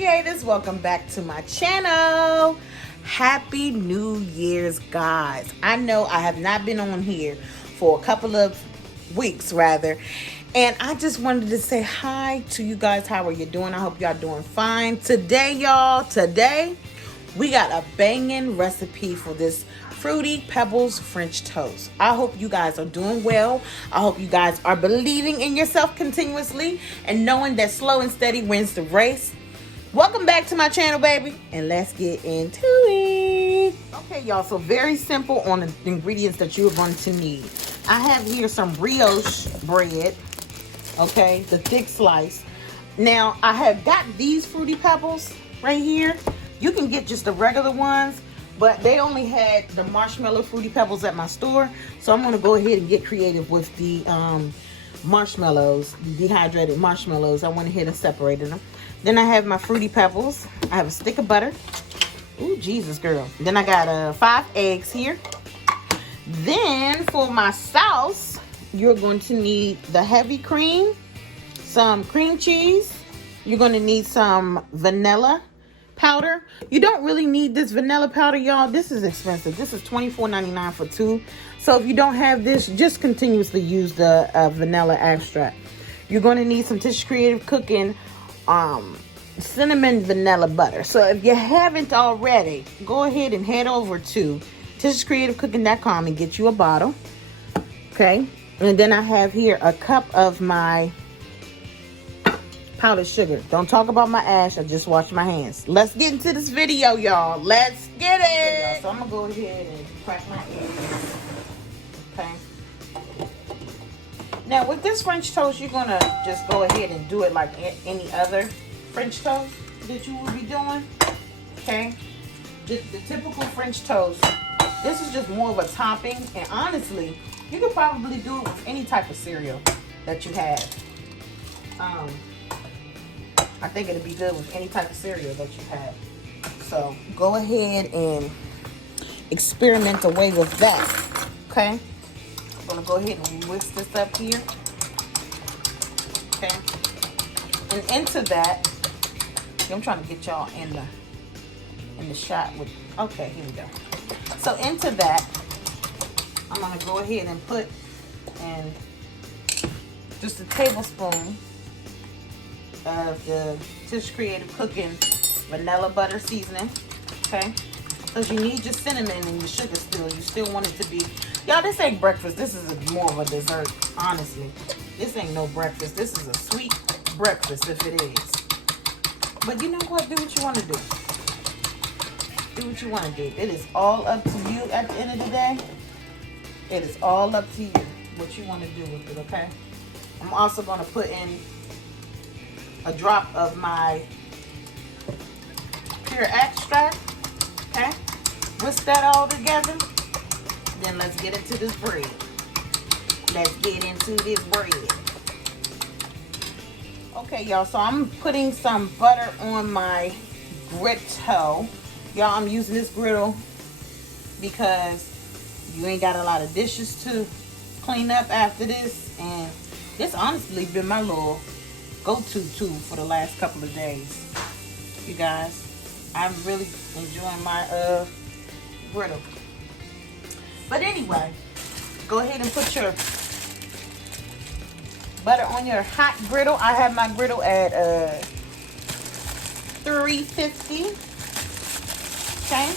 creators, welcome back to my channel. Happy New Year's, guys. I know I have not been on here for a couple of weeks rather, and I just wanted to say hi to you guys. How are you doing? I hope y'all doing fine. Today we got a banging recipe for this fruity Pebbles French toast. I hope you guys are doing well. I hope you guys are believing in yourself continuously and knowing that slow and steady wins the race. Welcome back to my channel, baby, and let's get into it. Okay, y'all, so very simple on the ingredients that you're going to need. I have here some brioche bread, okay, the thick slice. Now, I have got these Fruity Pebbles right here. You can get just the regular ones, but they only had the marshmallow Fruity Pebbles at my store, so I'm going to go ahead and get creative with the marshmallows, dehydrated marshmallows. I went ahead and separated them. Then I have my Fruity Pebbles. I have a stick of butter. Ooh, Jesus, girl. Then I got 5 eggs here. Then for my sauce, you're going to need the heavy cream, some cream cheese. You're going to need some vanilla powder. You don't really need this vanilla powder, y'all. This is expensive. This is $24.99 for 2. So if you don't have this, just continuously use the vanilla extract. You're going to need some Tissue Creative Cooking cinnamon vanilla butter. So if you haven't already, go ahead and head over to tissuecreativecooking.com and get you a bottle. Okay, and then I have here a cup of my powdered sugar. Don't talk about my ash, I just washed my hands. Let's get into this video, y'all. Let's get it. Okay, so I'm gonna go ahead and crack my eggs. Okay, now with this French toast, you're gonna just go ahead and do it like any other French toast that you would be doing. Okay, just the typical French toast. This is just more of a topping, and honestly, you could probably do it with any type of cereal that you have. I think it'd be good with any type of cereal that you have. So go ahead and experiment away with that. Okay, I'm gonna go ahead and whisk this up here. Okay, and into that, I'm trying to get y'all in the shot with. Okay, here we go. So into that, I'm gonna go ahead and put in just a tablespoon of the Tissue Creative Cooking vanilla butter seasoning. Okay, because you need your cinnamon and your sugar still. You still want it to be, y'all, this ain't breakfast. This is more of a dessert, honestly. This ain't no breakfast. This is a sweet breakfast if it is. But you know what? Do what you want to do. Do what you want to do. It is all up to you at the end of the day. It is all up to you what you want to do with it, okay? I'm also going to put in a drop of my pure extract, okay? Whisk that all together. Then let's get into this bread. Let's get into this bread. Okay, y'all, so I'm putting some butter on my griddle. Y'all, I'm using this griddle because you ain't got a lot of dishes to clean up after this, and this honestly been my little go-to tool for the last couple of days. You guys, I'm really enjoying my griddle. But anyway, go ahead and put your butter on your hot griddle. I have my griddle at 350. Okay,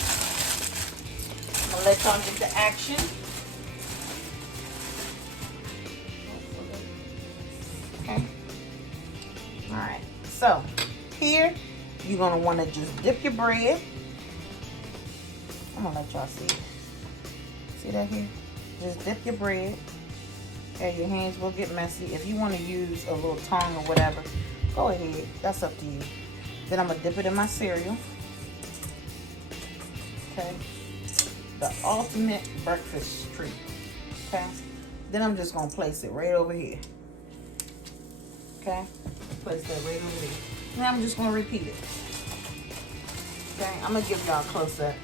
I'm gonna let y'all get the action. Okay, all right, so here you're gonna want to just dip your bread. I'm gonna let y'all see it. See that here? Just dip your bread. Okay, your hands will get messy. If you want to use a little tongue or whatever, go ahead. That's up to you. Then I'm gonna dip it in my cereal. Okay, the ultimate breakfast treat. Okay, then I'm just gonna place it right over here. Okay, place that right over here. Now I'm just gonna repeat it. Okay, I'm gonna give y'all a close up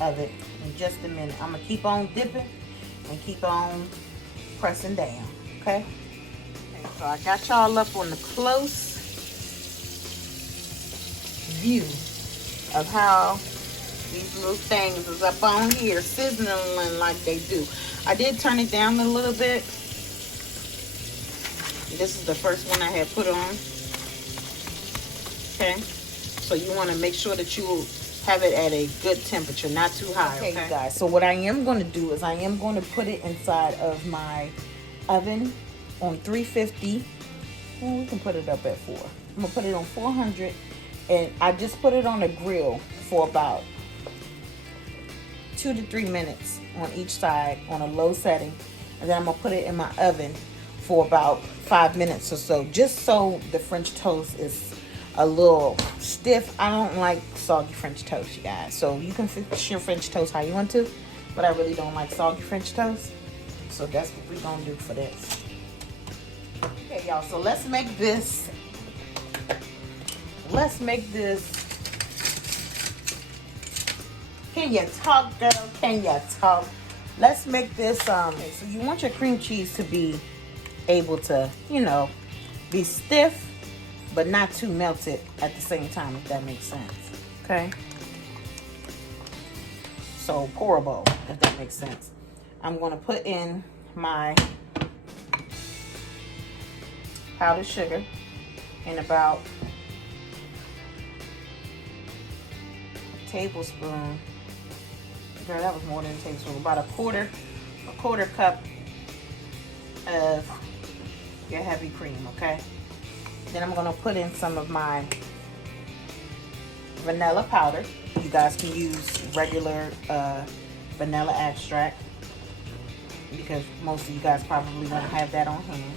of it in just a minute. I'm gonna keep on dipping and keep on pressing down. Okay, so I got y'all up on the close view of how these little things is up on here sizzling like they do. I did turn it down a little bit. This is the first one I had put on. Okay, so you want to make sure that you have it at a good temperature, not too high. Okay, you guys, so what I am going to do is I am going to put it inside of my oven on 350. Well, we can put it up at 4. I'm going to put it on 400, and I just put it on a grill for about 2 to 3 minutes on each side on a low setting, and then I'm going to put it in my oven for about 5 minutes or so, just so the French toast is a little stiff. I don't like soggy French toast, you guys. So you can fix your French toast how you want to, but I really don't like soggy French toast. So that's what we're gonna do for this. Okay, y'all, so let's make this. Can you talk, girl? Can you talk? Let's make this, okay, so you want your cream cheese to be able to, you know, be stiff, but not too melted at the same time, if that makes sense. Okay? So pourable, if that makes sense. I'm going to put in my powdered sugar in about a tablespoon. Girl, that was more than a tablespoon. About a quarter cup of your heavy cream, okay? Then I'm going to put in some of my vanilla powder. You guys can use regular vanilla extract because most of you guys probably won't have that on hand.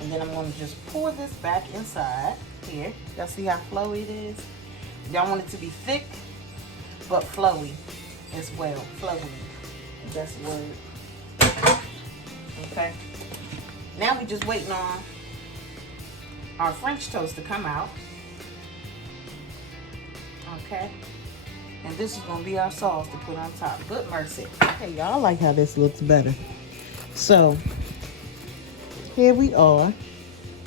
And then I'm going to just pour this back inside here. Y'all see how flowy it is? Y'all want it to be thick but flowy as well. Flowy. That's the word. Okay. Now we're just waiting on our French toast to come out. Okay, and this is gonna be our sauce to put on top. Good mercy. Okay, y'all, like how this looks better. So here we are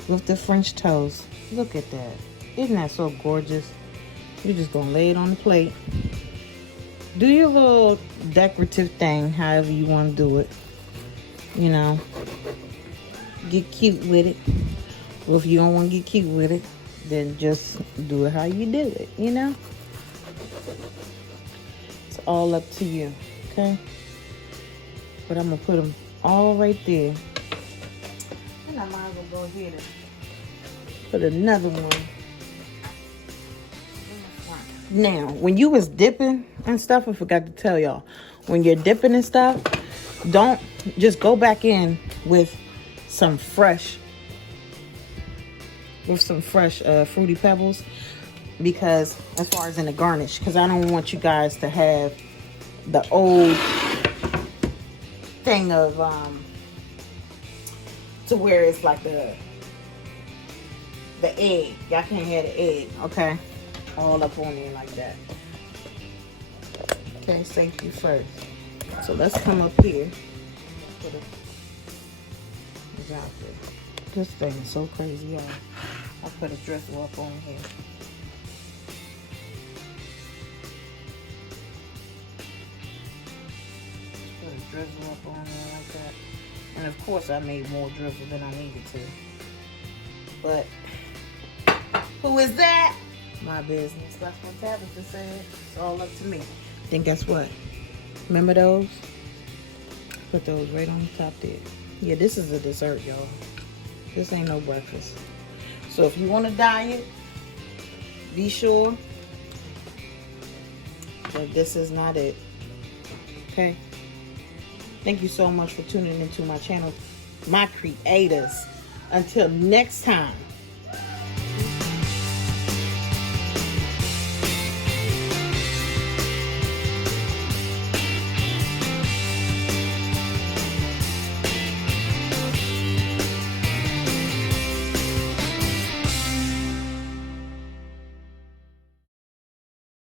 with the French toast. Look at that. Isn't that so gorgeous? You're just gonna lay it on the plate. Do your little decorative thing however you want to do it. You know, get cute with it. Well, if you don't want to get cute with it, then just do it how you do it, you know? It's all up to you, okay? But I'm going to put them all right there. And I might as well go ahead and put another one in the front. Now, when you was dipping and stuff, I forgot to tell y'all. When you're dipping and stuff, don't just go back in with some fresh Fruity Pebbles, because as far as in the garnish, because I don't want you guys to have the old thing of to where it's like the egg. Y'all can't have the egg, okay? All up on there like that. Okay, safety first. So let's come up here. Put it out there. This thing is so crazy, y'all. I'll put a drizzle up on here. Put a drizzle up on there like that. And of course I made more drizzle than I needed to. But who is that? My business. That's what Tabitha said. It's all up to me. Then guess what? Remember those? Put those right on the top there. Yeah, this is a dessert, y'all. This ain't no breakfast. So if you want to diet, be sure that this is not it. Okay? Thank you so much for tuning into my channel, my creators. Until next time.